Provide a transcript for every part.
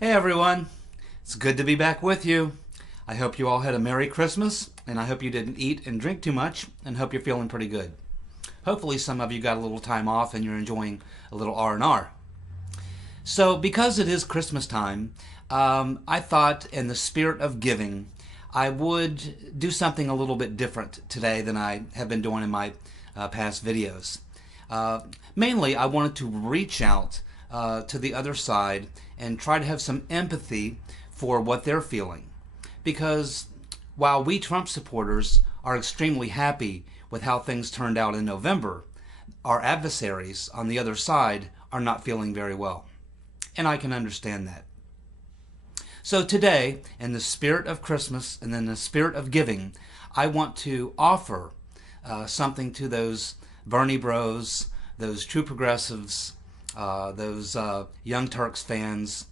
Hey everyone, it's good to be back with you. I hope you all had a Merry Christmas, and I hope you didn't eat and drink too much, and hope you're feeling pretty good. Hopefully some of you got a little time off and you're enjoying a little R&R. So because it is Christmas time, I thought in the spirit of giving, I would do something a little bit different today than I have been doing in my past videos. Mainly, I wanted to reach out to the other side and try to have some empathy for what they're feeling. Because while we Trump supporters are extremely happy with how things turned out in November, our adversaries on the other side are not feeling very well. And I can understand that. So today, in the spirit of Christmas and in the spirit of giving, I want to offer something to those Bernie bros, those true progressives, those Young Turks fans,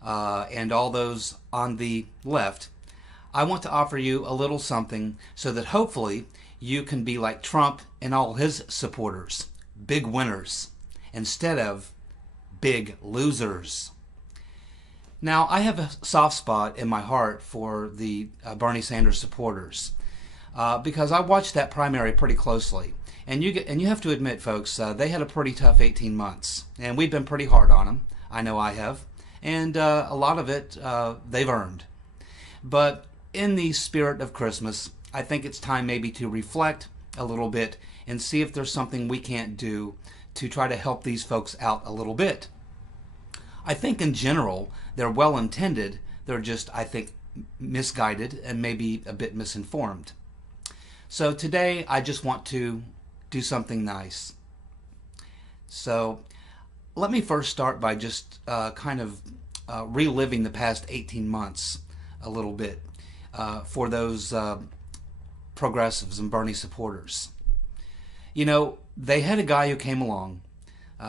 and all those on the left. I want to offer you a little something so that hopefully you can be like Trump and all his supporters, big winners, instead of big losers. Now, I have a soft spot in my heart for the Bernie Sanders supporters because I watched that primary pretty closely. And you have to admit, folks, they had a pretty tough 18 months. And we've been pretty hard on them. I know I have. And a lot of it they've earned. But in the spirit of Christmas, I think it's time maybe to reflect a little bit and see if there's something we can't do to try to help these folks out a little bit. I think in general, they're well intended. They're just, I think, misguided and maybe a bit misinformed. So today, I just want to do something nice. So let me first start by just kind of reliving the past 18 months a little bit for those progressives and Bernie supporters. You know, they had a guy who came along,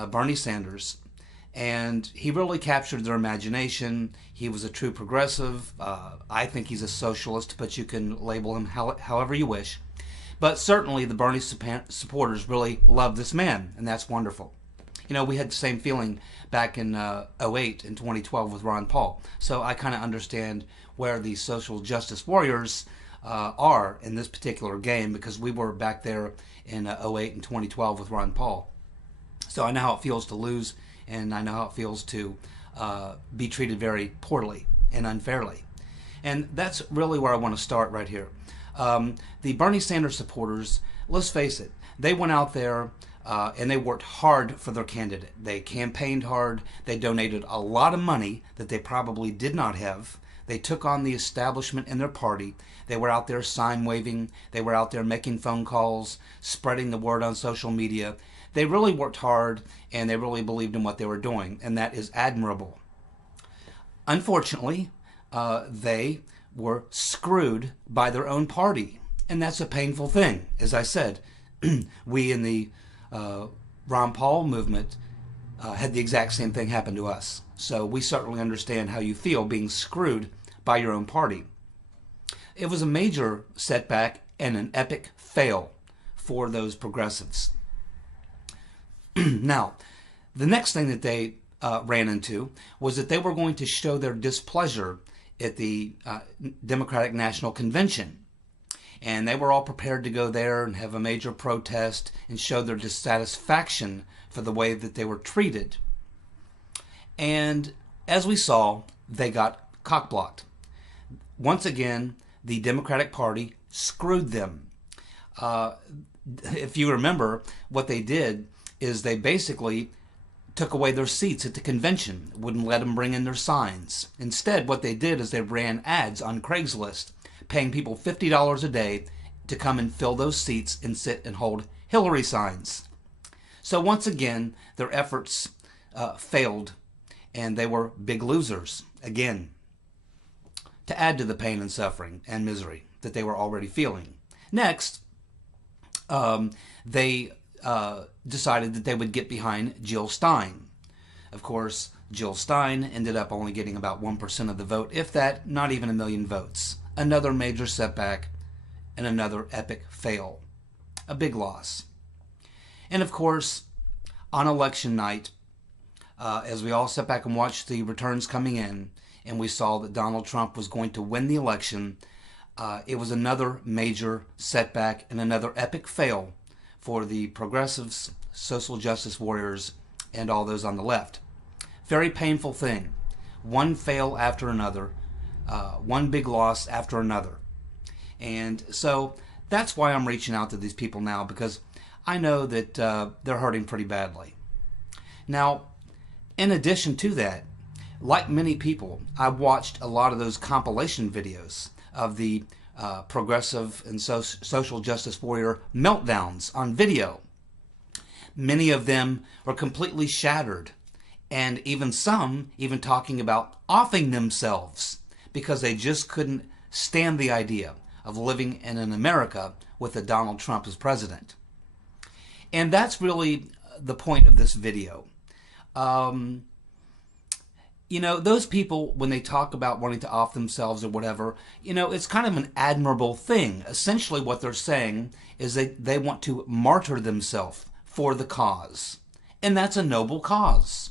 Bernie Sanders, and he really captured their imagination. He was a true progressive. I think he's a socialist, but you can label him however you wish. But certainly the Bernie supporters really love this man, and that's wonderful. You know, we had the same feeling back in 08 and 2012 with Ron Paul. So I kind of understand where the social justice warriors are in this particular game, because we were back there in 08 and 2012 with Ron Paul. So I know how it feels to lose, and I know how it feels to be treated very poorly and unfairly. And that's really where I want to start right here. The Bernie Sanders supporters, let's face it, they went out there and they worked hard for their candidate. They campaigned hard. They donated a lot of money that they probably did not have. They took on the establishment in their party. They were out there sign waving. They were out there making phone calls, spreading the word on social media. They really worked hard, and they really believed in what they were doing, and that is admirable. Unfortunately, they were screwed by their own party, and that's a painful thing. As I said, we in the Ron Paul movement had the exact same thing happen to us. So we certainly understand how you feel being screwed by your own party. It was a major setback and an epic fail for those progressives. Now, the next thing that they ran into was that they were going to show their displeasure at the Democratic National Convention. And they were all prepared to go there and have a major protest and show their dissatisfaction for the way that they were treated. And as we saw, they got cock-blocked. Once again, the Democratic Party screwed them. If you remember, what they did is they basically took away their seats at the convention, wouldn't let them bring in their signs. Instead, what they did is they ran ads on Craigslist, paying people $50 a day to come and fill those seats and sit and hold Hillary signs. So once again, their efforts failed, and they were big losers again, to add to the pain and suffering and misery that they were already feeling. Next, they decided that they would get behind Jill Stein. Of course, Jill Stein ended up only getting about 1% of the vote, if that, not even 1 million votes. Another major setback and another epic fail. A big loss. And of course, on election night, as we all sat back and watched the returns coming in, and we saw that Donald Trump was going to win the election, it was another major setback and another epic fail for the progressives, social justice warriors, and all those on the left. Very painful thing. One fail after another, one big loss after another. And so that's why I'm reaching out to these people now, because I know that they're hurting pretty badly. Now, in addition to that, like many people, I watched a lot of those compilation videos of the progressive and social justice warrior meltdowns on video. Many of them were completely shattered, and even some even talking about offing themselves because they just couldn't stand the idea of living in an America with a Donald Trump as president. And that's really the point of this video. You know, those people, when they talk about wanting to off themselves or whatever, you know, it's kind of an admirable thing. Essentially what they're saying is they want to martyr themselves for the cause. And that's a noble cause.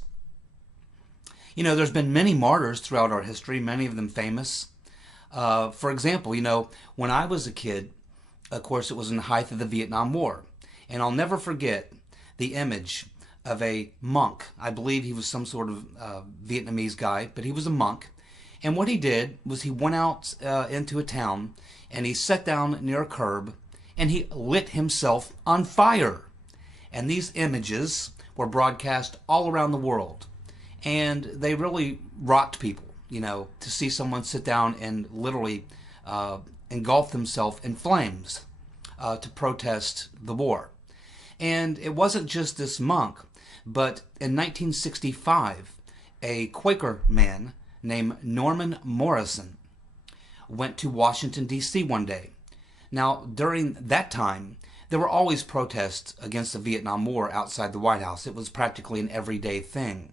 You know, there's been many martyrs throughout our history, many of them famous. For example, you know, when I was a kid, of course, it was in the height of the Vietnam War. And I'll never forget the image of a monk. I believe he was some sort of Vietnamese guy, but he was a monk. And what he did was he went out into a town and he sat down near a curb and he lit himself on fire. And these images were broadcast all around the world. And they really rocked people, you know, to see someone sit down and literally engulf themselves in flames to protest the war. And it wasn't just this monk, but in 1965, a Quaker man named Norman Morrison went to Washington, D.C. one day. Now, during that time, there were always protests against the Vietnam War outside the White House. It was practically an everyday thing.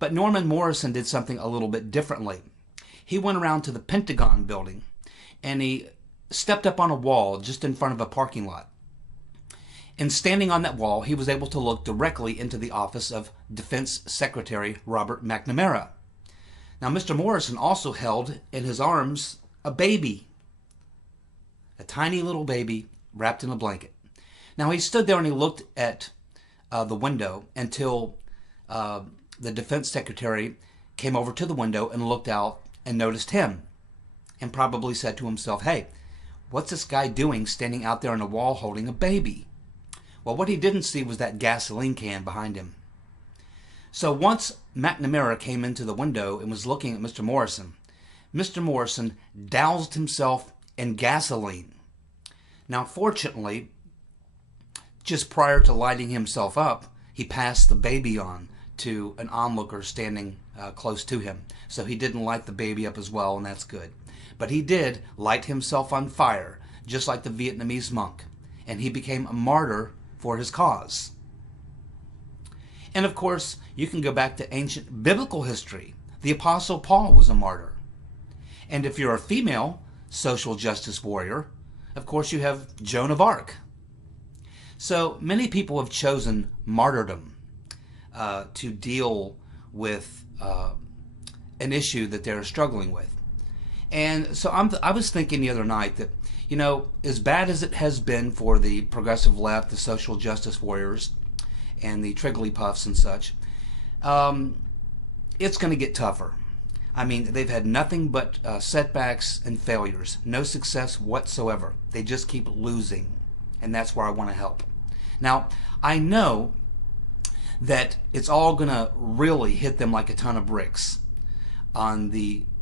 But Norman Morrison did something a little bit differently. He went around to the Pentagon building and he stepped up on a wall just in front of a parking lot. And standing on that wall, he was able to look directly into the office of Defense Secretary Robert McNamara. Now, Mr. Morrison also held in his arms a baby, a tiny little baby wrapped in a blanket. Now, he stood there and he looked at the window until the Defense Secretary came over to the window and looked out and noticed him and probably said to himself, hey, what's this guy doing standing out there on a wall holding a baby? Well, what he didn't see was that gasoline can behind him. So once McNamara came into the window and was looking at Mr. Morrison doused himself in gasoline. Now, fortunately, just prior to lighting himself up, he passed the baby on to an onlooker standing close to him. So he didn't light the baby up as well, and that's good. But he did light himself on fire, just like the Vietnamese monk. And he became a martyr for his cause. And of course, you can go back to ancient biblical history. The Apostle Paul was a martyr. And if you're a female social justice warrior, of course you have Joan of Arc. So many people have chosen martyrdom to deal with an issue that they're struggling with. And so I was thinking the other night that, you know, as bad as it has been for the progressive left, the social justice warriors, and the Trigglypuffs and such, it's going to get tougher. I mean, they've had nothing but setbacks and failures. No success whatsoever. They just keep losing. And that's where I want to help. Now, I know that it's all going to really hit them like a ton of bricks on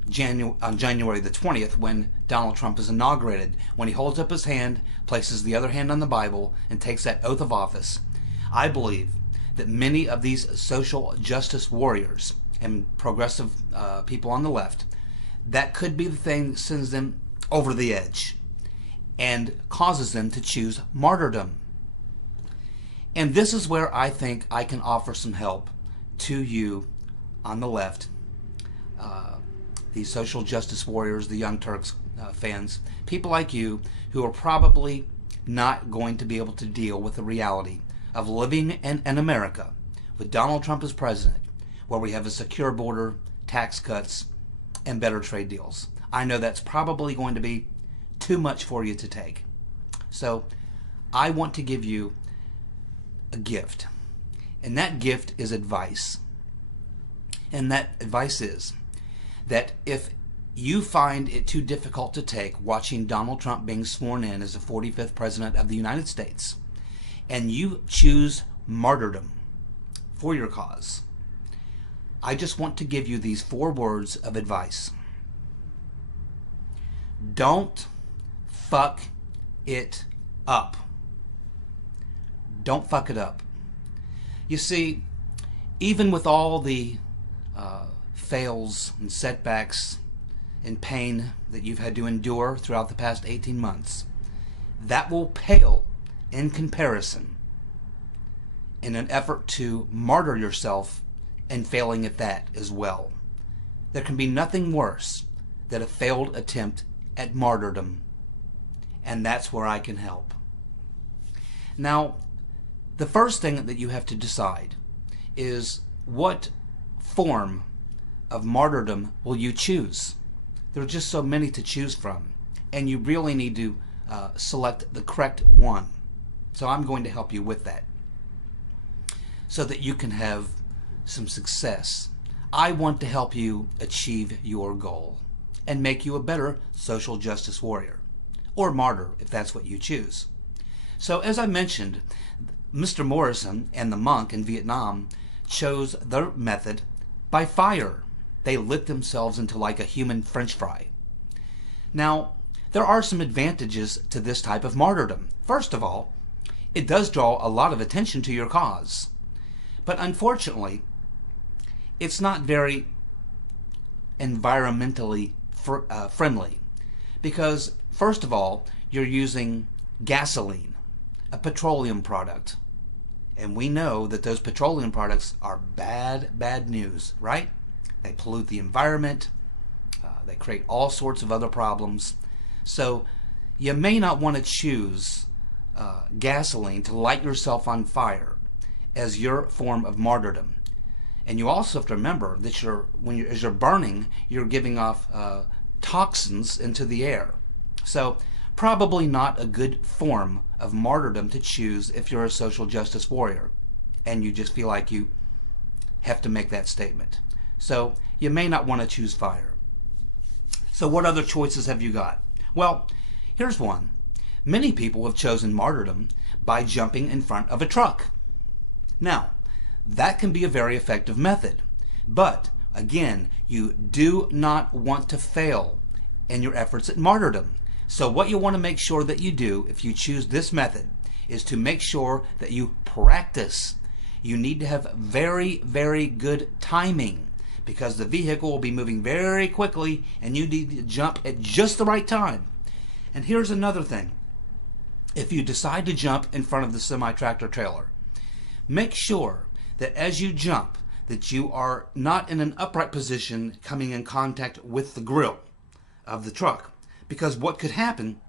January the 20th when Donald Trump is inaugurated, when he holds up his hand, places the other hand on the Bible, and takes that oath of office. I believe that many of these social justice warriors and progressive people on the left, that could be the thing that sends them over the edge and causes them to choose martyrdom. And this is where I think I can offer some help to you on the left, the social justice warriors, the Young Turks fans, people like you who are probably not going to be able to deal with the reality of living in America with Donald Trump as president, where we have a secure border, tax cuts, and better trade deals. I know that's probably going to be too much for you to take. So I want to give you a gift. And that gift is advice. And that advice is that if you find it too difficult to take watching Donald Trump being sworn in as the 45th President of the United States, and you choose martyrdom for your cause, I just want to give you these 4 words of advice. Don't fuck it up. Don't fuck it up. You see, even with all the fails and setbacks and pain that you've had to endure throughout the past 18 months, that will pale in comparison in an effort to martyr yourself and failing at that as well. There can be nothing worse than a failed attempt at martyrdom, and that's where I can help. Now, the first thing that you have to decide is what form of martyrdom will you choose? There are just so many to choose from, and you really need to select the correct one. So I'm going to help you with that so that you can have some success. I want to help you achieve your goal and make you a better social justice warrior, or martyr if that's what you choose. So as I mentioned, Mr. Morrison and the monk in Vietnam chose their method by fire. They lit themselves into like a human French fry. Now, there are some advantages to this type of martyrdom. First of all, it does draw a lot of attention to your cause. But unfortunately, it's not very environmentally friendly. Because, first of all, you're using gasoline, a petroleum product. And we know that those petroleum products are bad news, right? They pollute the environment. They create all sorts of other problems. So you may not want to choose gasoline to light yourself on fire as your form of martyrdom. And you also have to remember that as you're burning, you're giving off toxins into the air. So probably not a good form of martyrdom to choose if you're a social justice warrior and you just feel like you have to make that statement. So you may not want to choose fire. So what other choices have you got? Well, here's one. Many people have chosen martyrdom by jumping in front of a truck. Now, that can be a very effective method. But, again, you do not want to fail in your efforts at martyrdom. So what you want to make sure that you do if you choose this method is to make sure that you practice. You need to have very, very good timing because the vehicle will be moving very quickly and you need to jump at just the right time. And here's another thing. If you decide to jump in front of the semi-tractor trailer, make sure that as you jump that you are not in an upright position coming in contact with the grill of the truck. Because what could happen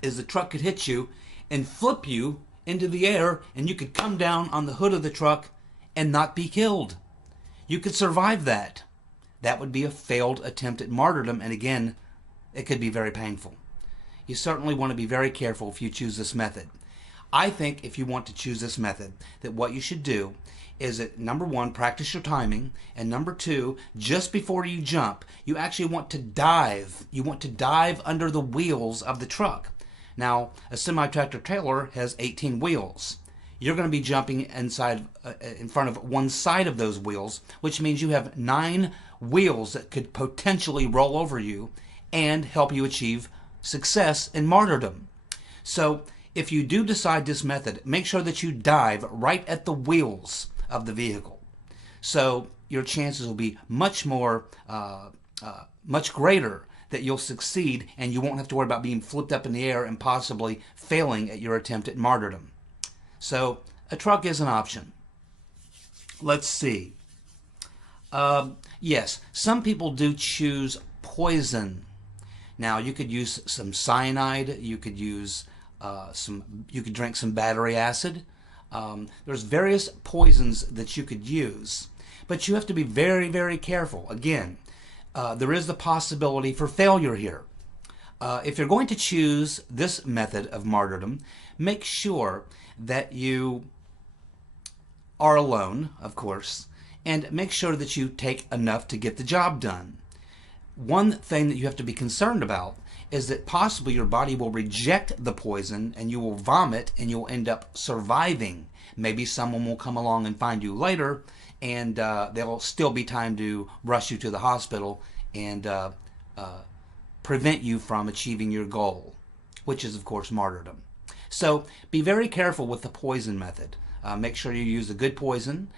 is the truck could hit you and flip you into the air and you could come down on the hood of the truck and not be killed. You could survive that. That would be a failed attempt at martyrdom, and again, it could be very painful. You certainly want to be very careful if you choose this method. I think if you want to choose this method, that what you should do is that, number one, practice your timing, and number two, just before you jump, you actually want to dive. You want to dive under the wheels of the truck. Now, a semi-tractor trailer has 18 wheels. You're going to be jumping in front of one side of those wheels, which means you have 9 wheels that could potentially roll over you and help you achieve success in martyrdom. So, if you do decide this method, make sure that you dive right at the wheels of the vehicle. So your chances will be much greater that you'll succeed and you won't have to worry about being flipped up in the air and possibly failing at your attempt at martyrdom. So a truck is an option. Let's see. Yes, some people do choose poison. Now you could use some cyanide, you could use you could drink some battery acid. There's various poisons that you could use. But you have to be very, very careful. Again, there is the possibility for failure here. If you're going to choose this method of martyrdom, make sure that you are alone, of course, and make sure that you take enough to get the job done. One thing that you have to be concerned about is that possibly your body will reject the poison and you will vomit and you'll end up surviving. Maybe someone will come along and find you later, and there will still be time to rush you to the hospital and prevent you from achieving your goal, which is, of course, martyrdom. So be very careful with the poison method. Make sure you use a good poison.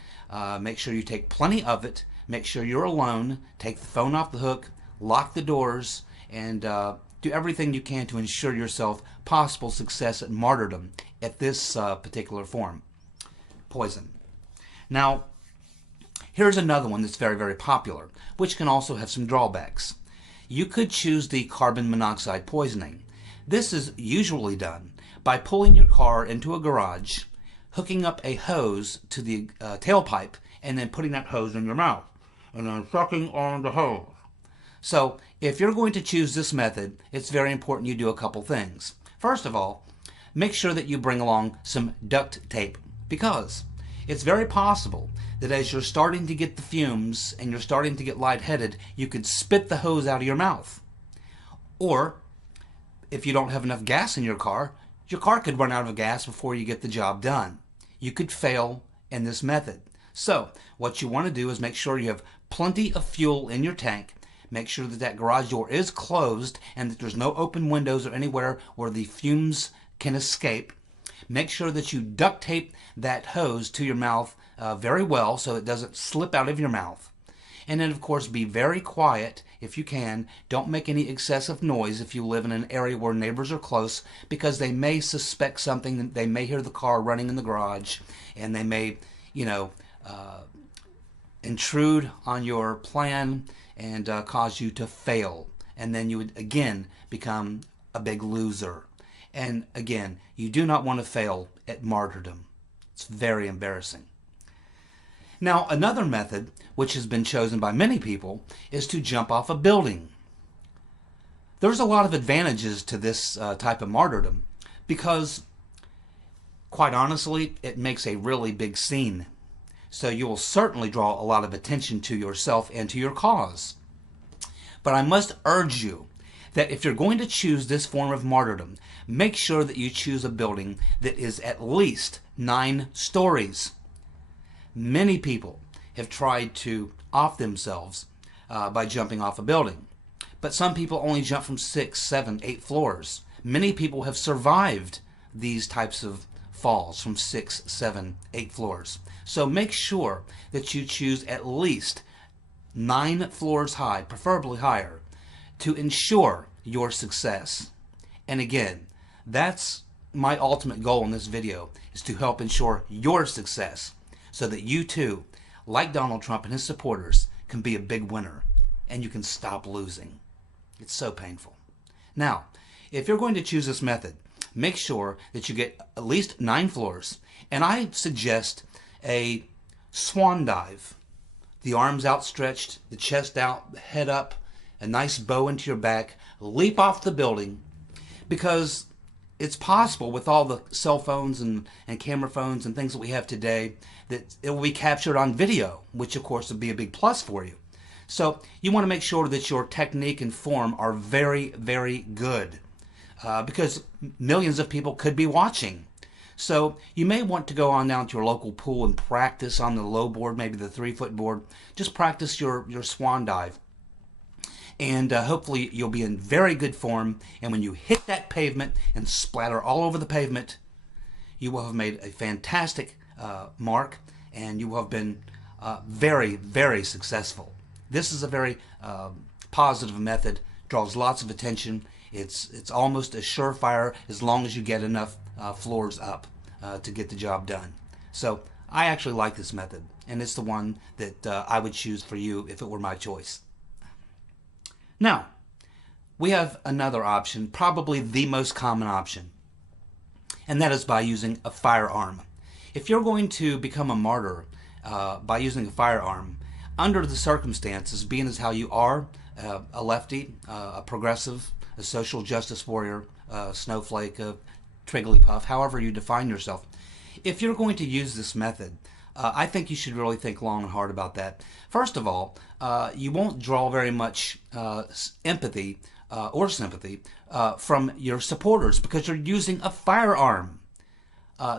Make sure you take plenty of it. Make sure you're alone. Take the phone off the hook. Lock the doors. And do everything you can to ensure yourself possible success at martyrdom at this particular form. Poison. Now, here's another one that's very, very popular, which can also have some drawbacks. You could choose the carbon monoxide poisoning. This is usually done by pulling your car into a garage, hooking up a hose to the tailpipe, and then putting that hose in your mouth, and then sucking on the hose. So, if you're going to choose this method, it's very important you do a couple things. First of all, make sure that you bring along some duct tape, because it's very possible that as you're starting to get the fumes and you're starting to get lightheaded, you could spit the hose out of your mouth. Or, if you don't have enough gas in your car could run out of gas before you get the job done. You could fail in this method. So, what you want to do is make sure you have plenty of fuel in your tank. Make sure that that garage door is closed and that there's no open windows or anywhere where the fumes can escape. Make sure that you duct tape that hose to your mouth very well so it doesn't slip out of your mouth. And then, of course, be very quiet if you can. Don't make any excessive noise if you live in an area where neighbors are close, because they may suspect something. They may hear the car running in the garage, and they may, intrude on your plan and cause you to fail. And then you would, again, become a big loser. And again, you do not want to fail at martyrdom. It's very embarrassing. Now, another method, which has been chosen by many people, is to jump off a building. There's a lot of advantages to this type of martyrdom because, quite honestly, it makes a really big scene. So you will certainly draw a lot of attention to yourself and to your cause. But I must urge you that if you're going to choose this form of martyrdom, make sure that you choose a building that is at least 9 stories. Many people have tried to off themselves by jumping off a building. But some people only jump from 6, 7, 8 floors. Many people have survived these types of falls from 6, 7, 8 floors. So make sure that you choose at least 9 floors high, preferably higher, to ensure your success. And again, that's my ultimate goal in this video, is to help ensure your success so that you too, like Donald Trump and his supporters, can be a big winner and you can stop losing. It's so painful. Now, if you're going to choose this method, make sure that you get at least 9 floors. And I suggest a swan dive. The arms outstretched, the chest out, the head up, a nice bow into your back, leap off the building, because it's possible with all the cell phones and camera phones and things that we have today that it will be captured on video, which of course would be a big plus for you. So you want to make sure that your technique and form are very, very good because millions of people could be watching. So you may want to go on down to your local pool and practice on the low board, maybe the 3-foot board. Just practice your swan dive. And hopefully you'll be in very good form. And when you hit that pavement and splatter all over the pavement, you will have made a fantastic mark, and you will have been very, very successful. This is a very positive method, draws lots of attention. It's almost a surefire as long as you get enough floors up to get the job done. So I actually like this method, and it's the one that I would choose for you if it were my choice. Now, we have another option, probably the most common option, and that is by using a firearm. If you're going to become a martyr, by using a firearm under the circumstances, being as how you are, a lefty, a progressive, a social justice warrior, a snowflake, a Trigglypuff, however you define yourself. If you're going to use this method, I think you should really think long and hard about that. First of all, you won't draw very much empathy or sympathy from your supporters because you're using a firearm.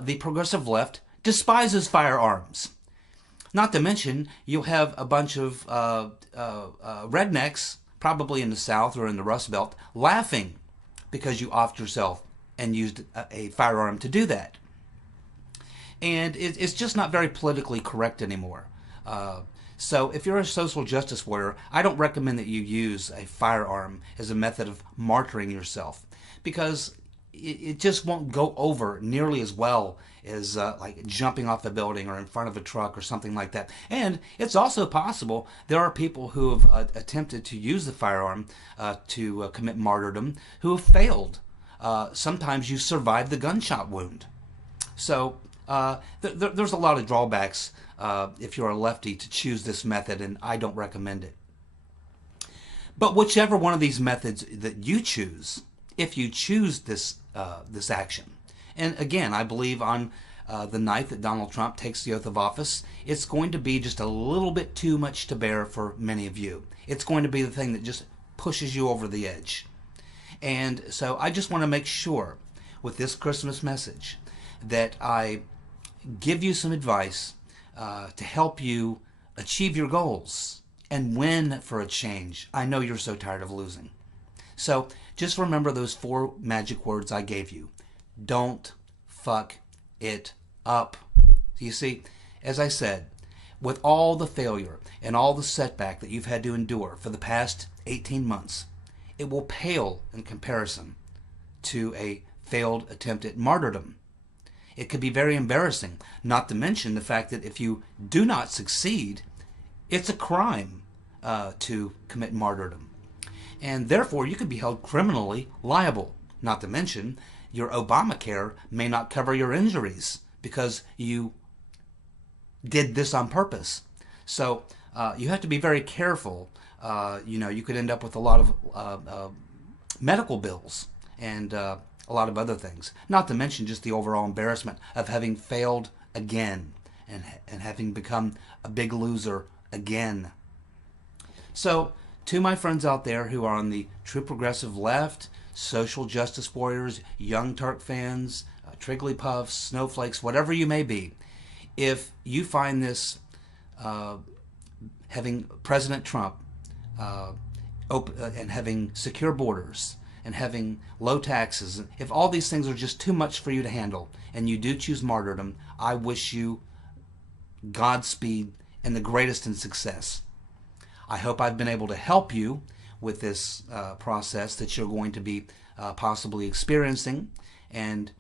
The progressive left despises firearms. Not to mention, you'll have a bunch of rednecks, probably in the South or in the Rust Belt, laughing because you offed yourself and used a firearm to do that. And it's just not very politically correct anymore. So if you're a social justice warrior, I don't recommend that you use a firearm as a method of martyring yourself, because it just won't go over nearly as well as like jumping off a building or in front of a truck or something like that. And it's also possible there are people who have attempted to use the firearm to commit martyrdom who have failed. Sometimes you survive the gunshot wound. So there's a lot of drawbacks if you're a lefty to choose this method, and I don't recommend it. But whichever one of these methods that you choose, if you choose this action, and again, I believe on the night that Donald Trump takes the oath of office, it's going to be just a little bit too much to bear for many of you. It's going to be the thing that just pushes you over the edge. And so I just want to make sure with this Christmas message that I give you some advice to help you achieve your goals and win for a change. I know you're so tired of losing. So just remember those 4 magic words I gave you. Don't fuck it up. You see, as I said, with all the failure and all the setback that you've had to endure for the past 18 months, it will pale in comparison to a failed attempt at martyrdom. It could be very embarrassing, not to mention the fact that if you do not succeed, it's a crime to commit martyrdom. And therefore, you could be held criminally liable. Not to mention, your Obamacare may not cover your injuries because you did this on purpose. So you have to be very careful. You could end up with a lot of medical bills and a lot of other things. Not to mention just the overall embarrassment of having failed again and having become a big loser again. So, to my friends out there who are on the true progressive left, social justice warriors, Young Turk fans, Trigglypuffs, snowflakes, whatever you may be, if you find this having President Trump and having secure borders and having low taxes, if all these things are just too much for you to handle and you do choose martyrdom, I wish you Godspeed and the greatest in success. I hope I've been able to help you with this process that you're going to be possibly experiencing. And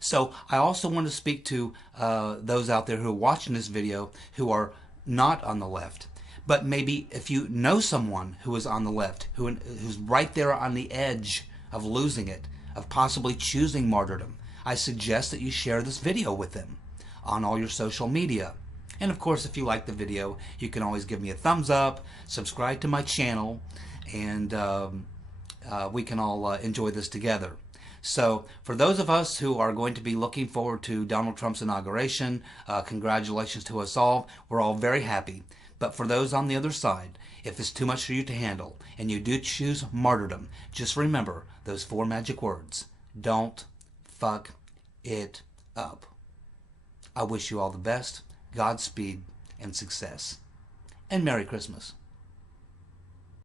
so I also want to speak to those out there who are watching this video who are not on the left. But maybe if you know someone who is on the left, who's right there on the edge of losing it, of possibly choosing martyrdom, I suggest that you share this video with them on all your social media. And of course, if you like the video, you can always give me a thumbs up, subscribe to my channel, and we can all enjoy this together. So for those of us who are going to be looking forward to Donald Trump's inauguration, congratulations to us all. We're all very happy. But for those on the other side, if it's too much for you to handle and you do choose martyrdom, just remember those 4 magic words. Don't fuck it up. I wish you all the best, Godspeed, and success. And Merry Christmas.